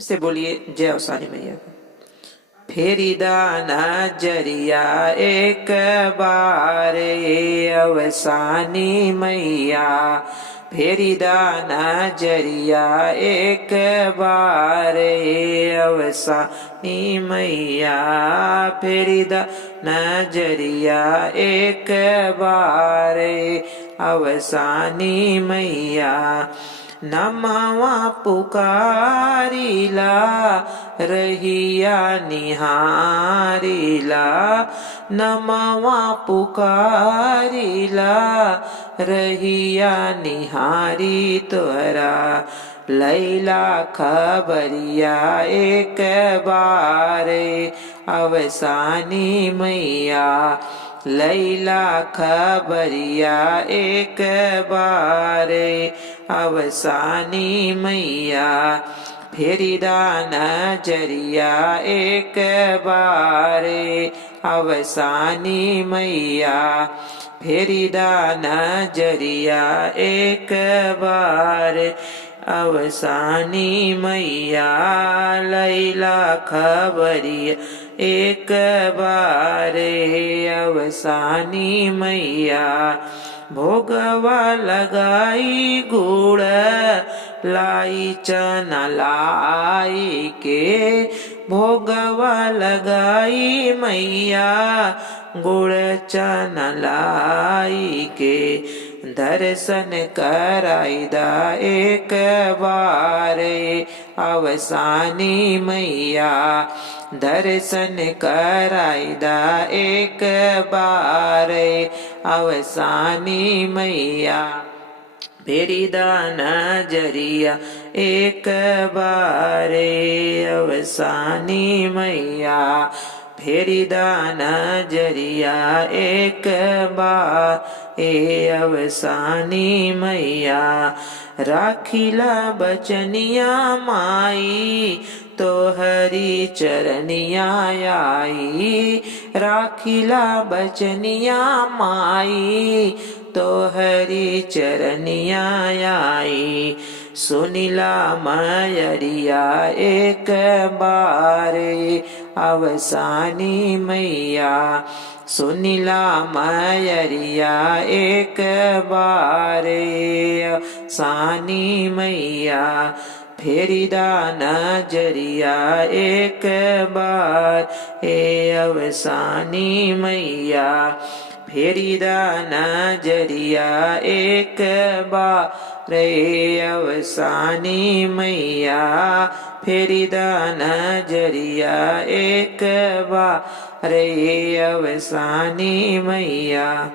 से बोलिए जय अवसानी मैया। फेरीदा नजरिया एक बार ये अवसानी मैया, फेरीदा नजरिया एक बार ये अवसानी मैया, फेरीदा नजरिया एक बार ये अवसानी मैया। नमवा पुकारिला रहिया निहारिला, नमवा पुकारिला रहिया निहारी तोरा, लैला खबरिया एक बार अवसानी मैया, लैला खबरिया एक बार अवसानी मैया। फेरीदा नजरिया एक बार अवसानी मैया, फेरीदा नजरिया एक बार अवसानी मैया, लैला खबरिया एक बार अवसानी मैया। भोगवा लगाई गुड़ लाई चना लाई के, भोगवा लगाई मैया गुड़ चना लाई के, दर्शन कराईदा एक बार अवसानी मैया, दर्शन कराईदा एक बार अवसानी मैया। फेरीदा नजरिया एक बार अवसानी मैया, फेरीदा नजरिया एक बार अवसानी मैया। राखिला बचनिया माई तोहरी चरनिया आई, राखिला बचनिया माई तोहरी चरनिया आई। सुनिला मयरिया एक बार अवसानी मैया, सुनिला मयरिया एक बार अवसानी मैया। फेरीदा नजरिया एक बार अवसानी मैया, फेरीदा नजरिया एक बार अवसानी मैया, फेरीदा नजरिया एक बार अवसानी मैया।